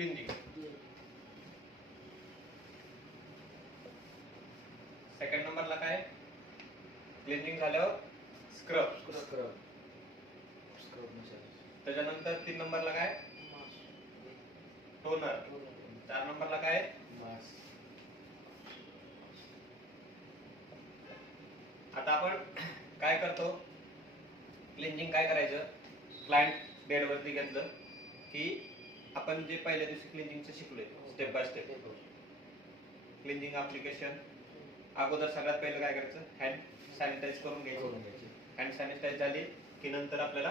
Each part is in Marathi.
क्लिंजिंग. सेकंड नंबरला काय? क्लिंजिंग झाल्यावर स्क्रब. त्याच्यानंतर 3 नंबरला काय? टोनर. 4 नंबरला काय? आता आपण काय करतो? क्लिंजिंग काय करायचं? क्लायंट बेड वरती घेतलं की आपण जे पहिल्या दिवशी क्लिंजिंगचं शिकलोय step by step. Cleansing application अगोदर सगळ्यात पहिलं काय करायचं? हँड सॅनिटाइज करून घ्यायची. हँड सॅनिटाइज झाली की नंतर आपल्याला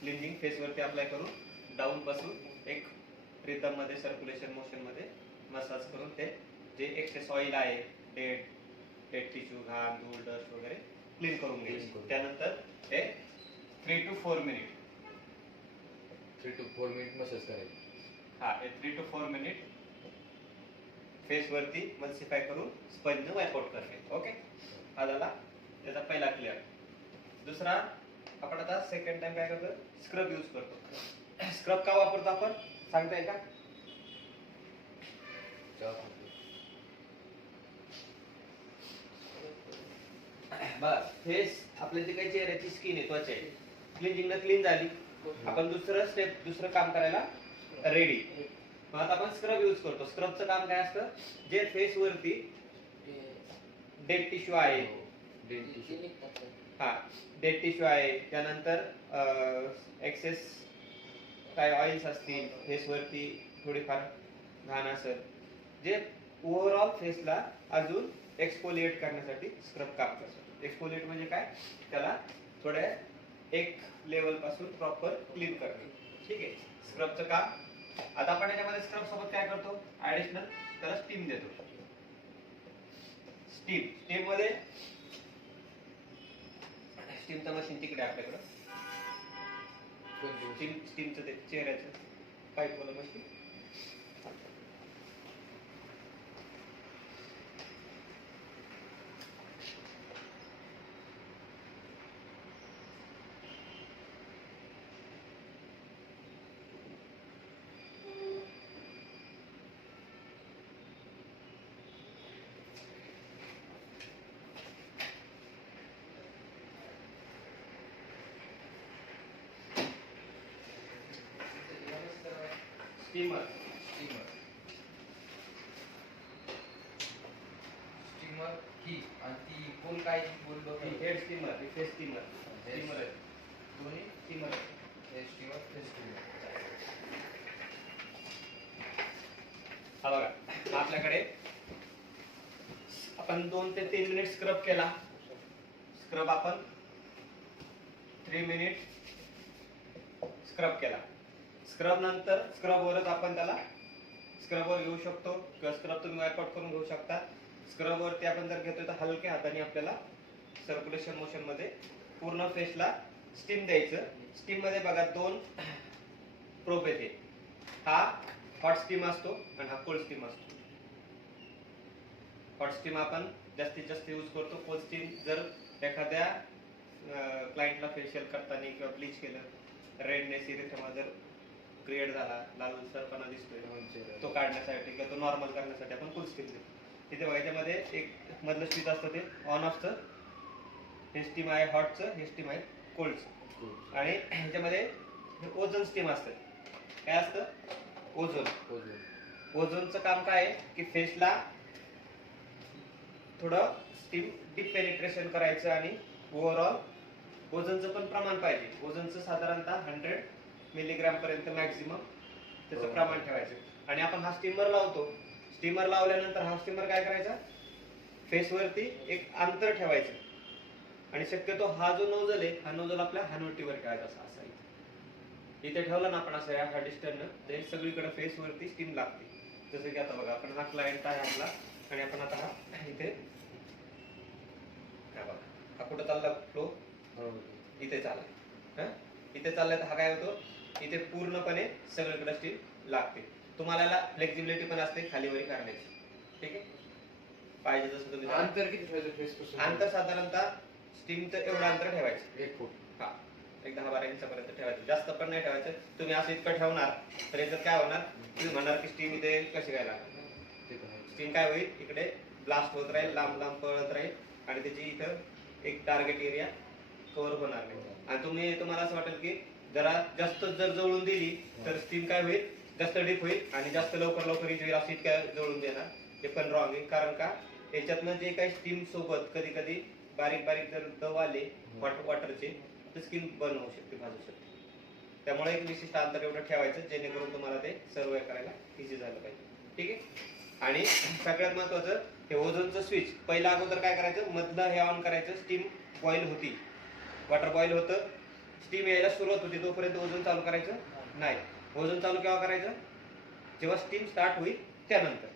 क्लिंजिंग फेस वरती अप्लाय करून डाऊन पासून एक रिदम मध्ये सर्क्युलेशन मोशन मध्ये मसाज करून ते जे एक्सेस ऑइल आहे, डेड टिश्यू, घाण, धूळ, डस्ट वगैरे क्लीन करून घ्यायची. त्यानंतर ते 3 to 4 minute 3 to 4 minute massage करायची. हा, 3 to 4 मिनिट फेस वरती मल्सिफाय करून स्पंज वाइप आउट करणे. ओके, हा झाला त्याचा पहिला क्लिअर. दुसरा, आपण आता सेकंड टाइम काय करतो? स्क्रब यूज करतो. स्क्रब का वापरतो आपण सांगताय का? बस फेस आपल्या जे काही चेहऱ्याची स्किन आहे, त्वचा आहे, क्लिंजिंगला क्लीन झाली, आपण दुसरं काम करायला रेडी. मग आता आपण स्क्रब यूज करतो. स्क्रबचं काम काय असतं? जे फेस वरती डेड टिश्यू आहे, हा डेड टिश्यू आहे, त्यानंतर एक्सेस काय ऑइल्स असतील, फेस वरती थोडीफार घाण असेल, जे ओव्हरऑल फेसला अजून एक्सफोलिएट करण्यासाठी स्क्रब काम करतो. एक्सफोलिएट म्हणजे काय? त्याला थोड्या एक लेवल पासून प्रॉपर क्लीन करणे. ठीक आहे, स्क्रबचं काम. आता आपण याच्यामध्ये स्क्रब सोबत काय करतो? ऍडिशनल त्याला स्टीम देतो. स्टीम मध्ये स्टीमचं मशीन तिकडे आपल्याकडं. स्टीमचं ते चेहऱ्याचं पाईप वाला मशीन. स्टीमर ही आणि ती कोण काय बोललो? Head steamer, face steamer. Steamer आहे दोन्ही. Steamer face steamer. हा बघा, आपल्याकडे आपण 2 ते 3 मिनिट स्क्रब केला. स्क्रब आपण 3 मिनिट स्क्रब केला. स्क्रब नंतर स्क्रबवरच आपण त्याला स्क्रबवर घेऊ शकतो किंवा स्क्रब तुम्ही वाइप आउट करून घेऊ शकता. स्क्रबवरती आपण जर घेतोय तर हलक्या हाताने आपल्याला सर्क्युलेशन मोशन मध्ये पूर्ण फेसला स्टीम द्यायचं. स्टीम मध्ये बघा 2 प्रोब येते. हा हॉट स्टीम असतो आणि हा कोल्ड स्टीम असतो. हॉट स्टीम आपण जास्तीत जास्त यूज करतो. कोल्ड स्टीम जर एखाद्या क्लायंटला फेशियल करताना किंवा ब्लीच केलं, रेडनेस, इरिथेमा जर क्रिएट झाला, लालसरपणा दिसतोय, तो काढण्यासाठी किंवा तो नॉर्मल करण्यासाठी आपण फुल स्टीम देतो. तिथे बघा, याच्यामध्ये एक मधलं स्विच असतं, ते ऑन ऑफचं. हे स्टीम आहे हॉटचं, हे स्टीम आहे कोल्डचं. आणि ह्याच्यामध्ये ओझोन स्टीम असतं. काय असतं? ओझोनचं काम काय आहे की फेसला थोडं स्टीम डीप पेनिट्रेशन करायचं आणि ओव्हरऑल ओझोनचं पण प्रमाण पाहिजे. ओझोनचं साधारणतः 100 मिलीग्राम पर्यंत मॅक्झिमम त्याचं प्रमाण ठेवायचं. आणि आपण हा स्टीमर लावतो. स्टीमर लावल्यानंतर हा स्टीमर काय करायचा? फेसवरती एक अंतर ठेवायचं आणि शक्यतो हा जो नोझल आहे, हा नोझल आपल्या हनवटीवर ठेवायचा. असा इथे ठेवला ना आपण असं या डिस्टन्सनं, ते सगळीकडे फेसवरती स्टीम लागते. जसं की आता बघा, आपण हा क्लायंट आहे आपला आणि आपण आता हा इथे बघा, हा कुठं चालला फ्लो? इथे चाललाय. इथे चाललाय तर हा काय होतो? इथे पूर्णपणे सगळीकडे स्टीम लागते. तुम्हाला याला फ्लेक्झिबिलिटी पण असते खालीवरी करण्याची. ठीक आहे, पाहिजे तसं तुम्ही. अंतर किती ठेवायचं फेस पासून? अंतर साधारणतः स्टीमचं एवढं अंतर ठेवायचं, 1 फूट. हा एक 10-12 इंचापर्यंत ठेवायचं, जास्त पण नाही ठेवायचं. तुम्ही असं इतकं ठेवणार तर याच्यात काय होणार, तुम्ही म्हणणार की स्टीम इथे कशी काय लागणार. स्टीम काय होईल, इकडे ब्लास्ट होत राहील, लांब लांब पळत राहील आणि त्याची इथं एक टार्गेट एरिया कव्हर होणार नाही. आणि तुम्हाला असं वाटेल की जरा जास्त जर जवळून दिली तर स्टीम काय होईल, जास्त डीप होईल आणि जास्त लवकर लवकर होईल. असं इतक्या जवळून देणार ते पण रॉंग आहे. कारण का, याच्यातनं जे काही स्टीम सोबत कधी कधी बारीक बारीक जर दव आले वॉटरचे तर स्किन बर्न होऊ शकते, भाजू शकते. त्यामुळे एक विशिष्ट अंतर एवढं ठेवायचं जेणेकरून तुम्हाला ते सर्व करायला इझी झालं पाहिजे. ठीक आहे. आणि सगळ्यात महत्वाचं, हे ओझोनचं स्विच पहिला अगोदर काय करायचं, मधलं हे ऑन करायचं. स्टीम बॉईल होती, वॉटर बॉईल होतं, स्टीम यायला सुरुवात होती, तोपर्यंत ओझोन चालू करायचं नाही. ओझोन चालू केव्हा करायचं, जेव्हा स्टीम स्टार्ट होईल त्यानंतर.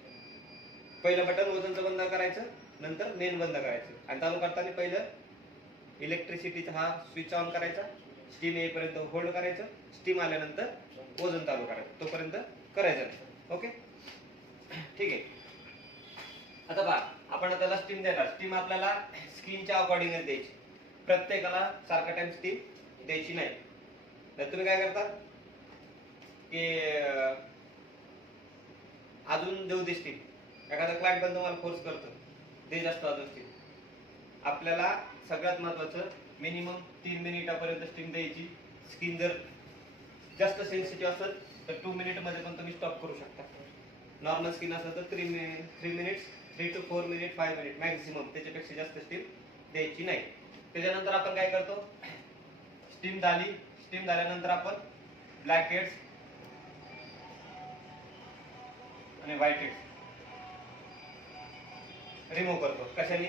पहिलं बटन ओझोनचं बंद करायचं, नंतर मेन बंद करायचं. आणि चालू करताना पहिलं इलेक्ट्रिसिटीचा हा स्विच ऑन करायचा, स्टीम येईपर्यंत होल्ड करायचं, स्टीम आल्यानंतर ओझोन चालू करायचं, तोपर्यंत करायचं नाही. ओके, ठीक आहे. आता पहा, आपण त्याला स्टीम देणार. स्टीम आपल्याला स्किनच्या अकॉर्डिंग द्यायची, प्रत्येकाला सारखा टाइम स्टीम द्यायची नाही. तर तुम्ही काय करता की अजून देऊ दे स्टीम, एखादा क्लायंट पण तुम्हाला फोर्स करतो दे जास्त अजून स्टीम. आपल्याला सगळ्यात महत्वाचं मिनिमम 3 मिनिटापर्यंत स्टीम द्यायची. स्किन जर जास्त सेन्सिटिव्ह असेल तर 2 मिनिट मध्ये पण तुम्ही स्टॉप करू शकता. नॉर्मल स्किन असेल तर 3 minutes, 3 to 4 minute, 5 minute maximum, त्याच्यापेक्षा जास्त स्टीम द्यायची नाही. त्याच्यानंतर आपण काय करतो, स्टीम झाली, स्टीम झाल्यानंतर आपण ब्लॅक हेड्स आणि व्हाईट हेड्स रिमूव्ह करतो. कशाने,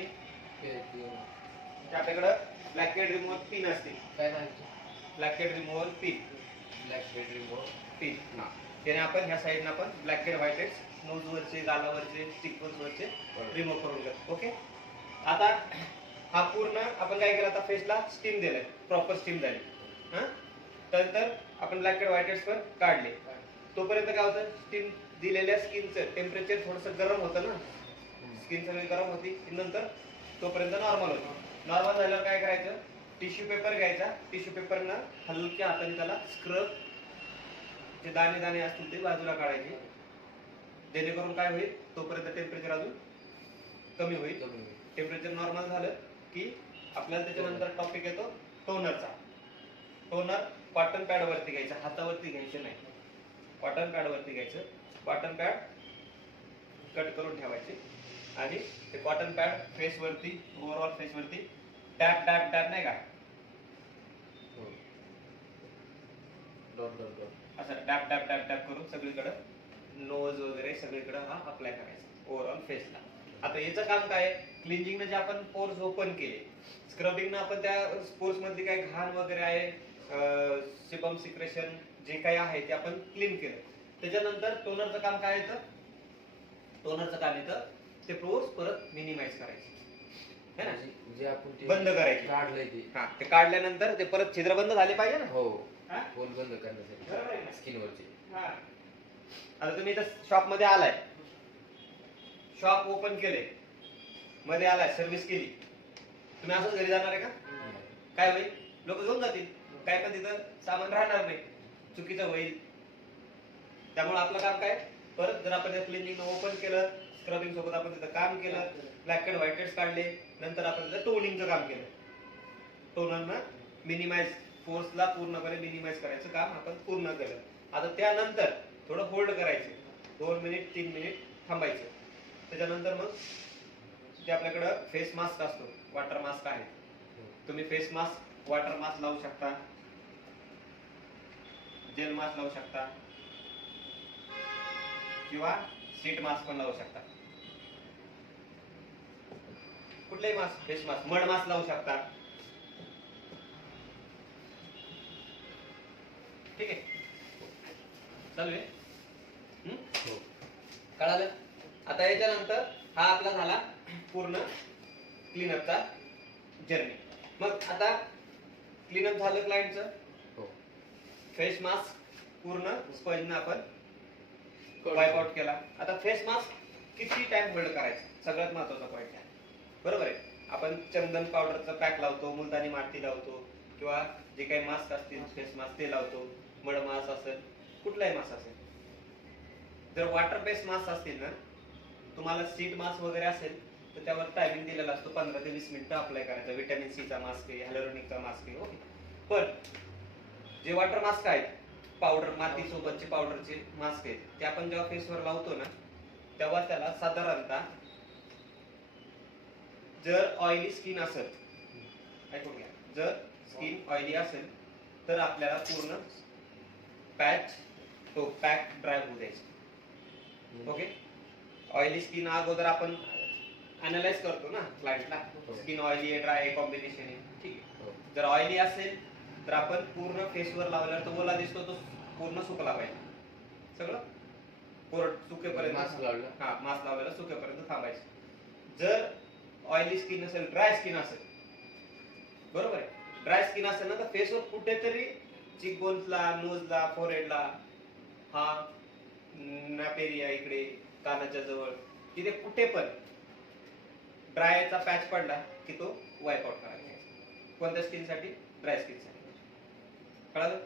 आपल्याकडे ब्लॅक हेड रिमूव्हल पिन असते. काय नाही, black head removal pin, black head removal pin. त्याने आपण ह्या साईडने आपण ब्लॅक हेड, व्हाईट हेड्स, नोजवरचे, गालावरचे, स्टिकवरचे रिमूव्ह करून घेतो. ओके. आता हा पूर्ण आपण काय केलं, आता फेसला स्टीम दिलंय, प्रॉपर स्टीम झाली. नंतर आपण ब्लॅक हेड, व्हाईट हेड्स पण काढले. तोपर्यंत काय होतं, स्टीम दिलेल्या स्किनचं टेम्परेचर थोडंसं गरम होतं ना, स्किन सगळी गरम होती. नंतर तोपर्यंत नॉर्मल होतं. नॉर्मल झाल्यावर काय करायचं, टिश्यू पेपर घ्यायचा, टिश्यू पेपरनं हलक्या हाताने त्याला स्क्रब, जे दाणे दाणे असतील ते बाजूला काढायचे, जेणेकरून काय होईल, तोपर्यंत टेम्परेचर अजून कमी होईल. टेम्परेचर नॉर्मल झालं की आपल्याला त्याच्यानंतर टॉपिक येतो टोनरचा. टोनर कॉटन पॅड वरती घ्यायचं, हातावरती घ्यायचं नाही, कॉटन पॅड वरती घ्यायचं. कॉटन पॅड कट करून ठेवायचे आणि ते कॉटन पॅड फेस वरती, ओव्हरऑल फेस वरती टॅप टॅप टॅप, नाही का, असं टॅप टॅप टॅप टॅप करून सगळीकडे, नोज वगैरे सगळीकडे हा अप्लाय करायचा ओव्हरऑल फेसला. आता याचं काम काय, क्लिंजिंगने जे आपण पोर्स ओपन केले, स्क्रबिंगने आपण त्या पोर्स मधली काही घाण वगैरे आहे, सिबम सिक्रेशन जे काही आहे ते आपण क्लीन केलं. त्याच्यानंतर टोनरचं काम काय येतं, टोनरचं काम येतं ते पोर्स परत मिनिमाइज करायचे, है ना, जे आपण बंद करायचे. काढलंय ते, हा, ते काढल्यानंतर ते परत छिद्र बंद झाले पाहिजे ना. हो, हा? होल बंद करण्यासाठी स्किनवरचे. हा. आता तुम्ही इथं शॉप मध्ये आलाय, शॉप ओपन केले, मध्ये आलाय, सर्व्हिस केली, तुम्ही असंच घरी जाणार आहे का, काय होईल, लोक घेऊन जातील, काय पण तिथं सामान राहणार नाही, चुकीचं होईल. त्यामुळे आपलं काम काय, परत जर आपण क्लिनिंग ओपन केलं, स्क्रबिंग सोबत आपण तिथं काम केलं, ब्लॅक हेड, व्हाईट हेड्स काढले, नंतर आपण तिथं टोनिंगचं काम केलं. टोनरनं मिनिमाइज, फोर्सला पूर्णपणे मिनिमाइज करायचं काम आपण पूर्ण केलं. आता त्यानंतर थोडं होल्ड करायचं, 2 मिनिट 3 मिनिट थांबायचं. त्याच्यानंतर मग जे आपल्याकडं फेस मास्क असतो, वॉटर मास्क आहे, तुम्ही फेस मास्क, वॉटर मास्क लावू शकता, जेल मास्क लावू शकता किंवा सीट मास्क पण लावू शकता. कुठलाही mask, face mask, mud mask लावू शकता. ठीक आहे, चालू आहे. कळालं. आता याच्यानंतर हा आपला झाला पूर्ण क्लीनअपचा जर्नी. मग आता क्लीनअप झालं क्लायंटचं, फेस मास्क पूर्ण स्पंजने आपण वाईप आउट केला. आता फेस मास्क किती टाइम होल्ड करायचं, सगळ्यात महत्वाचा पॉईंट आहे. बरोबर आहे, आपण चंदन पावडरचा पॅक लावतो, मुलतानी माती लावतो किंवा जे काही मास्क असतील फेस मास्क ते लावतो, मड मास्क असेल, कुठलाही मास्क असेल. जर वॉटर बेस्ड मास्क असतील ना, तुम्हाला सीट मास्क वगैरे असेल तर त्यावर टायमिंग दिलेला असतो 15 ते 20 मिनिटं अप्लाय करायचा. व्हिटॅमिन सीचा मास्क आहे, हॅलोरोनिकचा मास्क आहे. ओके. पण जे वॉटर मास्क आहेत, पावडर माती सोबतचे पावडरचे मास्क आहेत, ते आपण जेव्हा फेसवर लावतो ना तेव्हा त्याला साधारणतः, जर ऑइली स्किन असेल, ऐकून घ्या, जर स्किन ऑइली असेल तर आपल्याला पूर्ण पॅक ड्राय होऊ द्यायचं. ओके. ऑइली स्किन अगोदर आपण अनालाइज करतो ना क्लायंटला, स्किन ऑइली आहे, ड्राय आहे, कॉम्बिनेशन आहे. ठीक आहे. जर ऑइली असेल तर आपण पूर्ण फेसवर लावल्यावर तो ओला दिसतो, तो पूर्ण सुकला पाहिजे. सगळं सुकेपर्यंत मास्क लावलं. हा, मास्क लावायला सुकेपर्यंत थांबायचं. जर ऑइली स्किन असेल, ड्राय स्किन असेल, बरोबर आहे, ड्राय स्किन असेल ना तर फेसवर कुठेतरी चिकबोन्सला, नोजला, फोरहेडला, हा नॅपेरिया इकडे कानाच्या जवळ, तिथे कुठे पण ड्रायचा पॅच पडला की तो वाईप आउट करायचा. कोणत्या स्किनसाठी? ड्राय स्किनसाठी. कळालं?